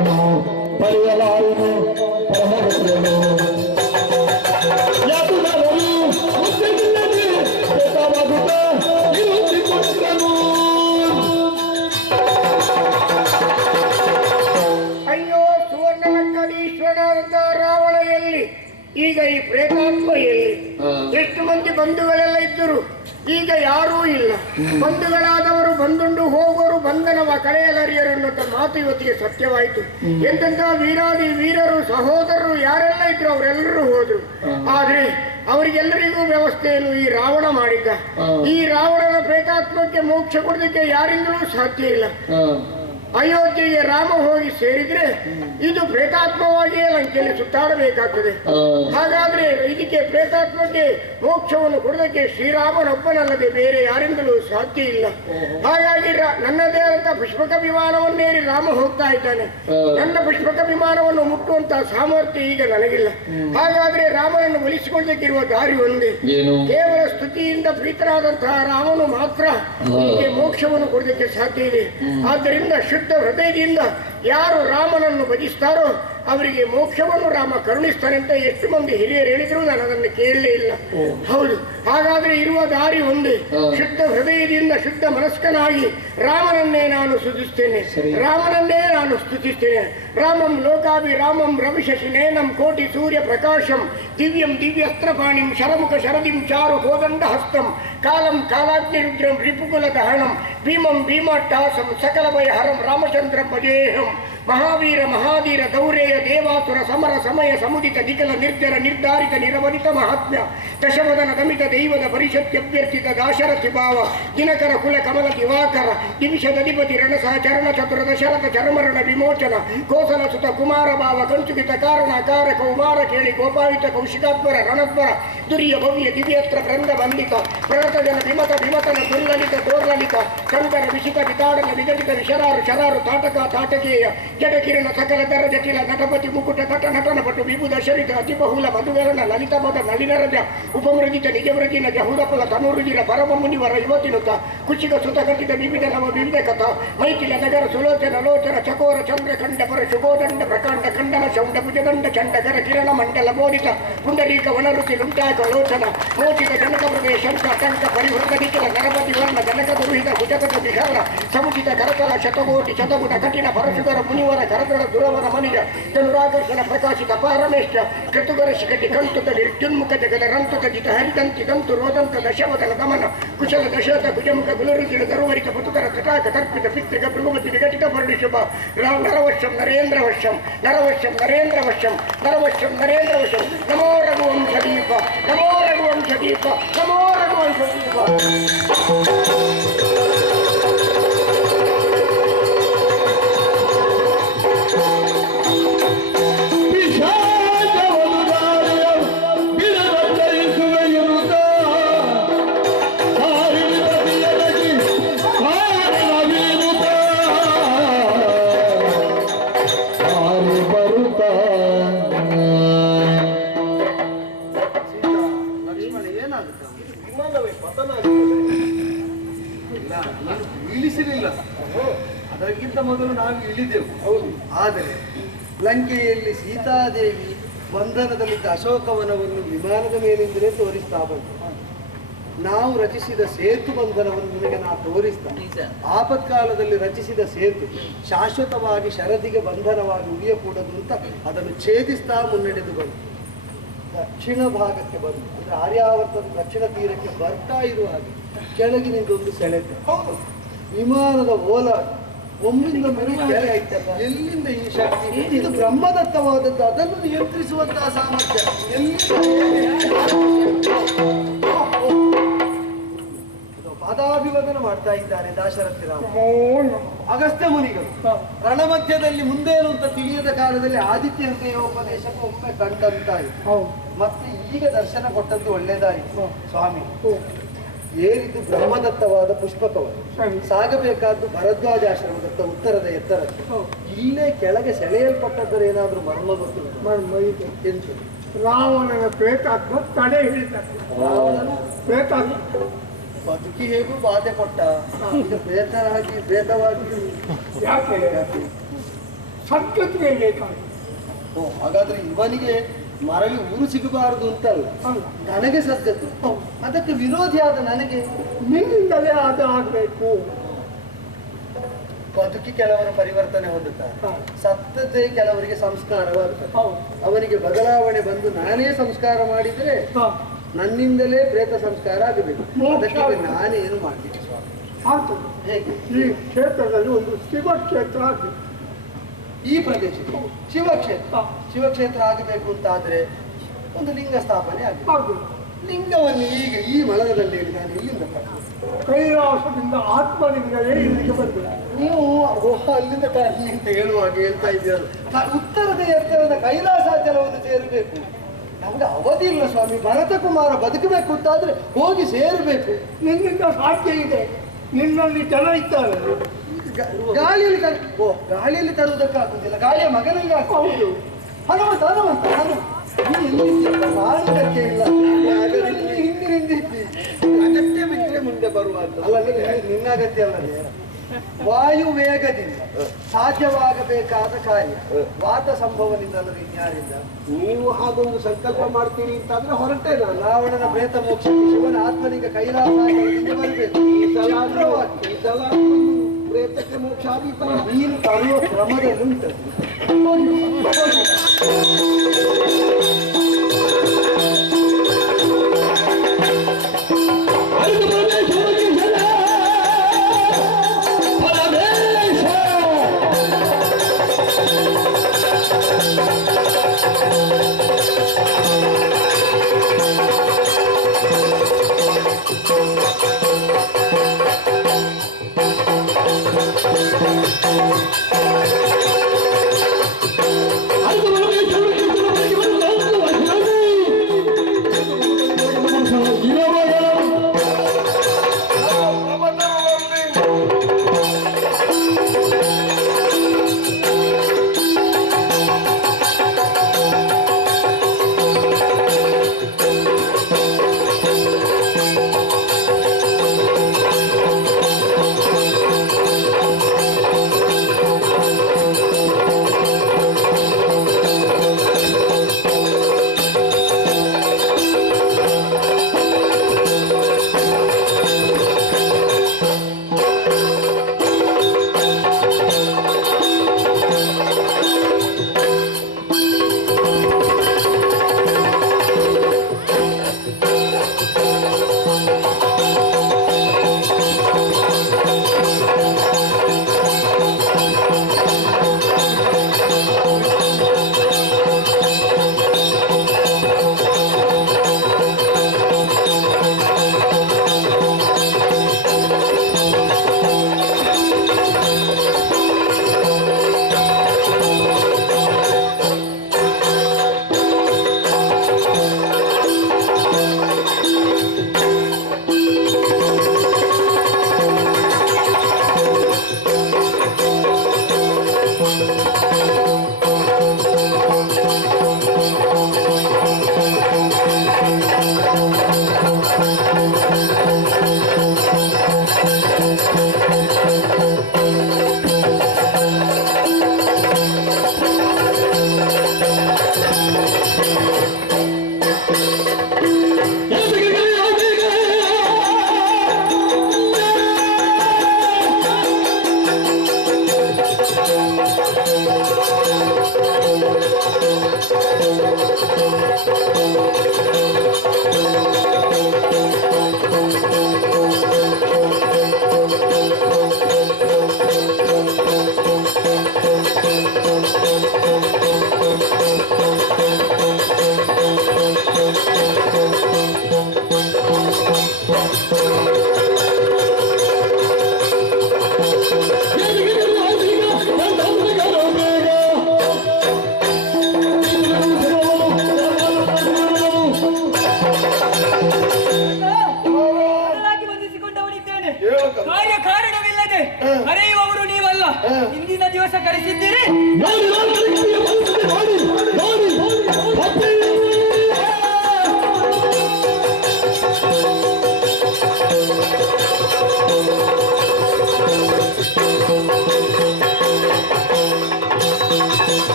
ಪರಮಪುತ್ರನು ಪಡೆಯಲಾಯಿನು ಪರಮಪುತ್ರನು ಯಾತುನವರು ಮುದ್ದೆಗಿಲ್ಲದೆ ಬೇಕಾಗುತ್ತ ಇರುತ್ತಿಕೊಟ್ಟನು. ಅಯ್ಯೋ ಸುವರ್ಣಲಂಕಾಧೀಶ್ವರನಾದಂತ ರಾವಣ ಎಲ್ಲಿ? ಈಗ ಈ ಪ್ರೇತಾತ್ಮ ಎಲ್ಲಿ? ಎಷ್ಟು ಮಂದಿ ಬಂಧುಗಳೆಲ್ಲ ಇದ್ದರು, ಈಗ ಯಾರೂ ಇಲ್ಲ. ಬಂಧುಗಳಾದವರು ಬಂದುಂಡು ಹೋಗೋರು ಬಂಧನವ ಕಳೆಯಲರಿಯರು ಅನ್ನೋ ಮಾತು ಇವತ್ತಿಗೆ ಸತ್ಯವಾಯಿತು. ಎಂತೆಂತ ವೀರಾದಿ ವೀರರು ಸಹೋದರರು ಯಾರೆಲ್ಲ ಇದ್ರು ಅವರೆಲ್ಲರೂ ಹೋದ್ರು. ಆದ್ರೆ ಅವರಿಗೆಲ್ಲರಿಗೂ ವ್ಯವಸ್ಥೆಯನ್ನು ಈ ರಾವಣ ಮಾಡಿದ್ದ. ಈ ರಾವಣನ ಪ್ರೇತಾತ್ಮಕ್ಕೆ ಮೋಕ್ಷ ಕೊಡೋದಕ್ಕೆ ಯಾರಿಂದಲೂ ಸಾಧ್ಯ ಇಲ್ಲ. ಅಯೋಧ್ಯೆಗೆ ರಾಮ ಹೋಗಿ ಸೇರಿದ್ರೆ ಇದು ಪ್ರೇತಾತ್ಮವಾಗಿಯೇ ಲಂಕೆಯಲ್ಲಿ ಸುತ್ತಾಡಬೇಕಾಗ್ತದೆ. ಹಾಗಾದ್ರೆ ಇದಕ್ಕೆ ಪ್ರೇತಾತ್ಮಕ್ಕೆ ಮೋಕ್ಷವನ್ನು ಕೊಡೋದಕ್ಕೆ ಶ್ರೀರಾಮನೊಬ್ಬನಲ್ಲದೆ ಬೇರೆ ಯಾರಿಂದಲೂ ಸಾಧ್ಯ ಇಲ್ಲ. ಹಾಗಾಗಿ ನನ್ನದೇ ಆದಂತ ಪುಷ್ಪಕ ವಿಮಾನವನ್ನೇರಿ ರಾಮ ಹೋಗ್ತಾ ಇದ್ದಾನೆ. ನನ್ನ ಪುಷ್ಪಕ ವಿಮಾನವನ್ನು ಮುಟ್ಟುವಂತಹ ಸಾಮರ್ಥ್ಯ ಈಗ ನನಗಿಲ್ಲ. ಹಾಗಾದ್ರೆ ರಾಮನನ್ನು ಒಲಿಸಿಕೊಳ್ಳಲಿಕ್ಕಿರುವ ದಾರಿ ಒಂದೇ. ಕೇವಲ ಸ್ತುತಿಯಿಂದ ಪ್ರೀತರಾದಂತಹ ರಾಮನು ಮಾತ್ರ ಇದಕ್ಕೆ ಮೋಕ್ಷವನ್ನು ಕೊಡೋದಕ್ಕೆ ಸಾಧ್ಯ ಇದೆ. ಆದ್ದರಿಂದ ಶುದ್ಧ ಹೃದಯದಿಂದ ಯಾರು ರಾಮನನ್ನು ಭಜಿಸ್ತಾರೋ ಅವರಿಗೆ ಮೋಕ್ಷವನ್ನು ರಾಮ ಕರುಣಿಸ್ತಾನೆ ಅಂತ ಎಷ್ಟು ಮಂದಿ ಹಿರಿಯರು ಹೇಳಿದ್ರು ನಾನು ಅದನ್ನು ಕೇಳಲೇ ಇಲ್ಲ. ಹೌದು, ಹಾಗಾದ್ರೆ ಇರುವ ದಾರಿ ಒಂದೇ. ಶುದ್ಧ ಹೃದಯದಿಂದ ಶುದ್ಧ ಮನಸ್ಕನಾಗಿ ರಾಮನನ್ನೇ ನಾನು ಸ್ತುತಿಸ್ತೇನೆ, ರಾಮನನ್ನೇ ನಾನು ಸ್ತುತಿಸ್ತೇನೆ. ರಾಮಂ ಲೋಕಾಭಿರಾಮಂ ರವಿಶಶಿನೇನಂ ಕೋಟಿ ಸೂರ್ಯ ಪ್ರಕಾಶಂ ದಿವ್ಯಂ ದಿವ್ಯಸ್ತ್ರಪಾಣಿಂ ಶರಮುಖ ಶರದಿಂ ಚಾರು ಕೋದಂಡ ಹಸ್ತಂ ಕಾಲಂ ಕಾಲಾಗ್ನಿರುದ್ರಂ ರಿಪುಕುಲ ದಹನಂ ಭೀಮಂ ಭೀಮಾಟ್ಟಾಸಂ ಸಕಲ ಭಯ ಹರಂ ರಾಮಚಂದ್ರ ಭಜೇಹಂ ಮಹಾವೀರ ಮಹಾವೀರ ದೌರೇಯ ದೇವಾಸುರ ಸಮರ ಸಮಯ ಸಮುದಿತ ನಿಖಲ ನಿರ್ಜರ ನಿರ್ಧಾರಿತ ನಿರವಧಿತ ಮಹಾತ್ಮ್ಯ ದಶವದನ ದಮಿತ ದೈವದ ಪರಿಷತ್ಯಭ್ಯರ್ಥಿತ ದಾಶರಥಿ ಭಾವ ದಿನಕರ ಕುಲ ಕಮಲ ದಿವಾಕರ ದಿವಿಷದಧಿಪತಿ ರಣಸಹ ಚರಣ ಚತುರ ದಶರಥ ಚರ್ಮರಣ ವಿಮೋಚನ ಕೋಸಲ ಸುತ ಕುಮಾರ ಭಾವ ಕಂಚುಕಿತ ಕಾರಣ ಕಾರ ಕೌಮಾರ ಕೇಳಿ ಗೋಪಾವಿತ ಕೌಶಿಕಾತ್ಮರ ರಣಧ್ವರ ದುರ್ಯ ಭವ್ಯ ದಿವ್ಯಸ್ತ್ರ ಬೃಂದ ಬಂದಿತ ಪ್ರಣತ ಜನ ವಿಮತ ವಿಮತನ ದುರ್ಲಲಿತ ತೋರ್ಲಲಿತ ಶಂಕರ ವಿಶಿತ ವಿತಾಡನ ವಿಗಡಿತ ವಿಶರಾರು ಶರಾರು ತಾಟಕ ತಾಟಕೇಯ ಜಡಕಿರಣ ಸಕಲ ದರ ಜಟಿಲ ನಟಪತಿ ಮುಕುಟ ಕಟ ನಟನ ಪಟು ವಿಭುಧ ಶರಿತ ಅತಿಬಹುಲ ಮಧುಗರಣ ಲಲಿತ ಪದ ನಳಿನರಜ ಉಪಮೃಗಿತ ನಿಜಮೃಗಿನ ಜಹುರಫಲ ತನುರುಜಿರ ಪರಮ ಮುನಿವರ ಯುವತಿನುತ ಕುಚಿಕ ಸುತ ಕಟ್ಟಿದ ವಿವಿಧ ನವ ವಿವಿಧ ಕಥ ಮೈಥಿಲ ನಗರ ಸುಲೋಚನ ಲೋಚನ ಚಕೋರ ಚಂದ್ರಖಂಡ ಪರ ಶುಭೋದಂಡ ಪ್ರಕಾಂಡ ಖಂಡನ ಶೌಂಡ ಭುಜದಂಡ ಚಂಡಕರ ಕಿರಣ ಮಂಡಲ ಬೋಧಿತ ಪುಂಡರೀಕ ವನರುಚಿ ಲುಂಟಾಕ ಲೋಚನ ಮೋಚಿತ ಜನಕ ಪ್ರದೇಶ ಶಂಕ ಟಂಕ ಪರಿವೃತ ನಿಖಿಲ ಗಣಪತಿ ವರ್ಣ ಜನಕ ದುರ್ಹಿತ ಭುಜಗತ ವಿಹರಣ ಸಮುಚಿತ ಕರತಲ ಶತಕೋಟಿ ಶತಗುಣ ಕಠಿಣ ಪರಶುಗರ ಮುನಿವರ ಕರತಳ ದುರವರ ಮನಿಜ ಧನುರಾಕರ್ಷಣ ಪ್ರಕಾಶಿತ ಪಾರಮೇಶ್ಚ ಕೃತುಗರ ಶಿಖಟಿ ಕಂತುತ ನಿರ್ಜುನ್ಮುಖ ಜಗದ ರಂತುತ ಜಿತ ಹರಿದಂತಿ ದಂತು ರೋದಂತ ದಶವದನ ದಮನ ಕುಶಲ ದಶರಥ ಭುಜಮುಖ ಗುಲರುಚಿರ ದರುವರಿಕ ಪುತುಕರ ತಟಾಕ ತರ್ಪಿತ ಪಿತೃಕ ಭೃಗುಮತಿ ವಿಘಟಿತ ಪರ್ಣಿ ಶುಭ ನರವಶ್ಯಂ ನರೇಂದ್ರ ವಶ್ಯಂ ನರವಶ್ಯಂ ನರೇಂದ್ರ ವಶ್ಯಂ ನರವಶ್ಯಂ ನರೇಂದ್ರ ವಶ್ಯಂ ನಮೋ ರಘುವಂಶ ದೀಪ ನಮೋ ರಘುವಂಶ ದೀಪ ನಮೋ ರಘುವಂಶ ದೀಪ. ಅದಕ್ಕಿಂತ ಮೊದಲು ನಾವು ಇಳಿದೆವು. ಆದರೆ ಲಂಕೆಯಲ್ಲಿ ಸೀತಾದೇವಿ ಬಂಧನದಲ್ಲಿದ್ದ ಅಶೋಕವನವನ್ನು ವಿಮಾನದ ಮೇಲಿಂದಲೇ ತೋರಿಸ್ತಾ ಬಂತು. ನಾವು ರಚಿಸಿದ ಸೇತು ಬಂಧನವನ್ನು ನಿಮಗೆ ನಾವು ತೋರಿಸ್ತಾ, ಆಪತ್ಕಾಲದಲ್ಲಿ ರಚಿಸಿದ ಸೇತು ಶಾಶ್ವತವಾಗಿ ಶರದಿಗೆ ಬಂಧನವಾಗಿ ಉಳಿಯಕೂಡದು ಅಂತ ಅದನ್ನು ಛೇದಿಸ್ತಾ ಮುನ್ನಡೆದು ಬಂತು. ದಕ್ಷಿಣ ಭಾಗಕ್ಕೆ ಬಂದು ಅಂದ್ರೆ ಆರ್ಯಾವರ್ತದ ದಕ್ಷಿಣ ತೀರಕ್ಕೆ ಬರ್ತಾ ಇರುವ ಹಾಗೆ ಕೆಳಗಿನಿಂದೊಂದು ಸೆಳೆತ. ವಿಮಾನದ ಓಲಾಟ ಒಮ್ಮಿಂದ ಮನೆ ಕೆರೆ ಆಯ್ತಲ್ಲ, ಎಲ್ಲಿಂದ ಈ ಶಕ್ತಿ? ಇದು ಬ್ರಹ್ಮದತ್ತವಾದದ್ದು, ಅದನ್ನು ನಿಯಂತ್ರಿಸುವಂತಹ ಸಾಮರ್ಥ್ಯ ಪಾದಾಭಿವಂದನ ಮಾಡ್ತಾ ಇದ್ದಾರೆ ದಾಶರಥಿ ರಾಮ. ಅಗಸ್ತ್ಯ ಮುನಿಗಳು ರಣಮಧ್ಯದಲ್ಲಿ ಮುಂದೇನು ಅಂತ ತಿಳಿಯದ ಕಾಲದಲ್ಲಿ ಆದಿತ್ಯ ಹೃದಯೋಪದೇಶಕ್ಕೆ ಒಮ್ಮೆ ಕಂಡಂತಾಯಿತು. ಮತ್ತೆ ಈಗ ದರ್ಶನ ಕೊಟ್ಟದ್ದು ಒಳ್ಳೆಯದಾಯಿತು. ಸ್ವಾಮಿ ಏರಿದ್ದು ಬ್ರಹ್ಮದತ್ತವಾದ ಪುಷ್ಪಕವನ್ನು ಸಾಗಬೇಕಾದ್ದು ಭರದ್ವಾಜಾಶ್ರಮದತ್ತ ಉತ್ತರದ ಎತ್ತರಕ್ಕೆ. ಇಲ್ಲೇ ಕೆಳಗೆ ಸೆಳೆಯಲ್ಪಟ್ಟದ್ದರೆ ಏನಾದ್ರೂ ಮರ್ಮ ಗೊತ್ತು ಎಂತ? ರಾವಣನ ಪ್ರೇತಾತ್ಮ ತಡೆ ಹಿಡಿತಾರೆ. ರಾವಣನ ಪ್ರೇತಾತ್ಮ ಬದುಕಿ ಹೇಗೂ ಬಾಧೆ ಕೊಟ್ಟ, ಈಗ ಪ್ರೇತವಾಗಿ ಯಾಕೆ ಸದ್ಗತಿಗೆ ಬೇಕಾಗಿ. ಓ, ಹಾಗಾದ್ರೆ ಇವನಿಗೆ ಮರಳಿ ಊರು ಸಿಗಬಾರದು ಅಂತಲ್ಲ, ಅಲ್ಲ, ನನಗೆ ಸದ್ಗತಿ. ಅದಕ್ಕೆ ವಿರೋಧಿಯಾದ ನನಗೆ ನಿನ್ನಿಂದಲೇ ಅದು ಆಗಬೇಕು. ಬದುಕಿ ಕೆಲವರು ಪರಿವರ್ತನೆ ಹೊಂದುತ್ತಾರೆ, ಸತ್ತದ್ದೇ ಕೆಲವರಿಗೆ ಸಂಸ್ಕಾರವಾಗ್ತದೆ. ಅವನಿಗೆ ಬದಲಾವಣೆ ಬಂದು ನಾನೇ ಸಂಸ್ಕಾರ ಮಾಡಿದ್ರೆ ನನ್ನಿಂದಲೇ ಪ್ರೇತ ಸಂಸ್ಕಾರ ಆಗಬೇಕು. ಅದಕ್ಕೆ ನಾನೇನು ಮಾಡ್ತೀನಿ ಸ್ವಾಮಿ. ಆಗ್ತದೆ. ಹೇಗೆ? ಈ ಕ್ಷೇತ್ರದಲ್ಲಿ ಒಂದು ಶಿವಕ್ಷೇತ್ರ ಆಗಬೇಕು. ಈ ಪ್ರದೇಶಕ್ಕೆ ಶಿವಕ್ಷೇತ್ರ ಆಗಬೇಕು ಅಂತಾದ್ರೆ ಒಂದು ಲಿಂಗ ಸ್ಥಾಪನೆ ಆಗಬೇಕು. ಲಿಂಗವನ್ನು ಈಗ ಈ ಮಳಗದಲ್ಲಿ ನಾನು ಇಲ್ಲಿಂದ ಕೈಲಾಸದಿಂದ ಆತ್ಮಲಿಂಗವೇ ಇಲ್ಲಿಗೆ ಬರಬೇಕು. ನೀವು ಅಲ್ಲಿಂದ ತರಲಿ ಅಂತ ಹೇಳುವಾಗ ಹೇಳ್ತಾ ಇದ್ದೀರಲ್ಲ, ಉತ್ತರದ ಎತ್ತರದ ಕೈಲಾಸಾಚಲವನ್ನು ಸೇರಬೇಕು. ನಮ್ಗೆ ಅವಧಿ ಇಲ್ಲ ಸ್ವಾಮಿ. ಭರತ ಕುಮಾರ ಬದುಕಬೇಕು ಅಂತಾದ್ರೆ ಹೋಗಿ ಸೇರಬೇಕು. ನಿನ್ನಿಂದ ಸಾಧ್ಯ ಇದೆ. ನಿನ್ನಲ್ಲಿ ಜನ ಇದ್ದಾರೆ. ಗಾಳಿಯಲ್ಲಿ ತರುವುದಕ್ಕಾಗುದಿಲ್ಲ, ಗಾಳಿಯ ಮಗನಲ್ಲಿ ಹೌದು. ಹನುಮಂತ ಮಾಡುವುದಕ್ಕೆ ಇಲ್ಲ. ಹಿಂದಿನಿಂದಿದ್ದಿ ಅಗತ್ಯ ಬಿಟ್ಟರೆ ಮುಂದೆ ಬರುವಂತ ಅಲ್ಲ, ನಿನ್ನ ಅಗತ್ಯ ಅಲ್ಲದೆ ವಾಯು ವೇಗದಿಂದ ಸಾಧ್ಯವಾಗಬೇಕಾದ ಕಾರ್ಯ ವಾತ ಸಂಭವನಿಂದಲ್ಲದೆ ಇನ್ಯಾರಿಂದ. ನೀವು ಹಾಗೊಂದು ಸಂಕಲ್ಪ ಮಾಡ್ತೀರಿ ಅಂತಂದ್ರೆ ಹೊರಟೆ ನಾನು. ರಾವಣನ ಪ್ರೇತ ಮೋಕ್ಷಕ್ಕೆ ಶಿವನ ಆತ್ಮನಿಗೆ ಕೈಲಾಸದಿಂದ ಬರಬೇಕು. ಈ ಸಲ ಪ್ರೇತಕ್ಕೆ ಮೋಕ್ಷ ಆದೀತ ನೀನು ತರುವ ಕ್ರಮದಲ್ಲಿ ಉಂಟು.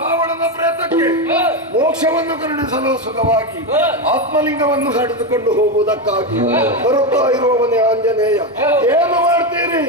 ರಾವಣನ ಪ್ರೇತಕ್ಕೆ ಮೋಕ್ಷವನ್ನು ಕರುಣಿಸಲು ಸುಖವಾಗಿ ಆತ್ಮಲಿಂಗವನ್ನು ಹಿಡಿದುಕೊಂಡು ಹೋಗುವುದಕ್ಕಾಗಿ ಬರುತ್ತಾ ಇರುವವನೇ ಆಂಜನೇಯ. ಏನು ಮಾಡ್ತೀರಿ?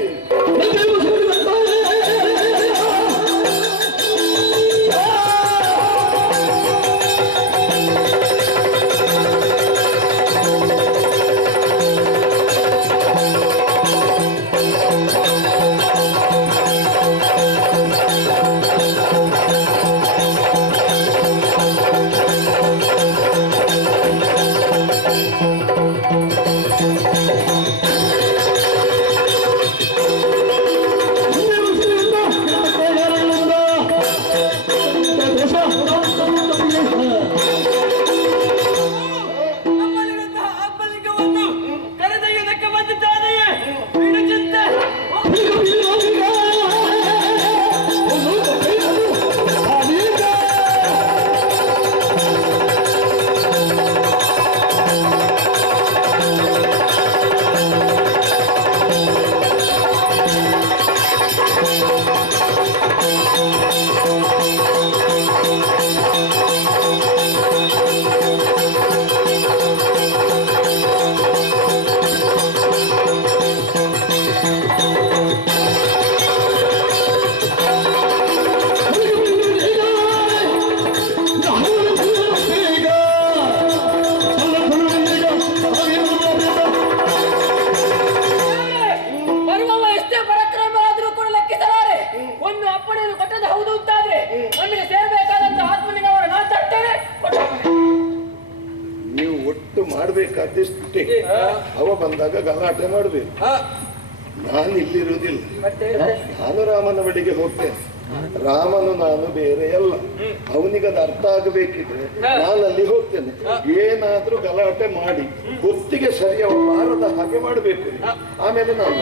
ನಮ್ಮಲ್ಲಿರುವಂತಹ ಆತ್ಮಲಿಂಗವನ್ನು ಕರೆದೊಯ್ಯುವುದಕ್ಕೆ ಬಂದಿದ್ದಾನೆಯೇ? ಬಿಡು ಚಿಂತೆ. ಬರುವವ ಎಷ್ಟೇ ಪರಾಕ್ರಮರಾದರೂ ಕೂಡ ಲೆಕ್ಕಿಸಲಾರೆ. ಒಂದು ಅಪ್ಪಣೆಯನ್ನು ಕೊಟ್ಟದ್ದು ಹೌದು ಅಂತಾದ್ರೆ ನಮಗೆ ಸೇರ್ಬೇಕಾದಂತ ಆತ್ಮಲಿಂಗವನ್ನು ನಾನು ತಟ್ಟೇನೆ. ನೀವು ಒಟ್ಟು ಮಾಡ್ಬೇಕಾದಷ್ಟೇ. ಅವ ಬಂದಾಗ ಗಲಾಟೆ ಮಾಡಬೇಕು. ನಾನು ಇಲ್ಲಿರುವುದಿಲ್ಲ. ನಾನು ರಾಮನ ಬಳಿಗೆ ಹೋಗ್ತೇನೆ. ರಾಮನು ನಾನು ಬೇರೆ ಅಲ್ಲ. ಅವನಿಗದು ಅರ್ಥ ಆಗಬೇಕಿದ್ರೆ ನಾನಲ್ಲಿ ಹೋಗ್ತೇನೆ. ಏನಾದ್ರೂ ಗಲಾಟೆ ಮಾಡಿ ಗೊತ್ತಿಗೆ ಸರಿಯಾದ ಬಾರದ ಹಾಗೆ ಮಾಡಬೇಕು. ಆಮೇಲೆ ನಾನು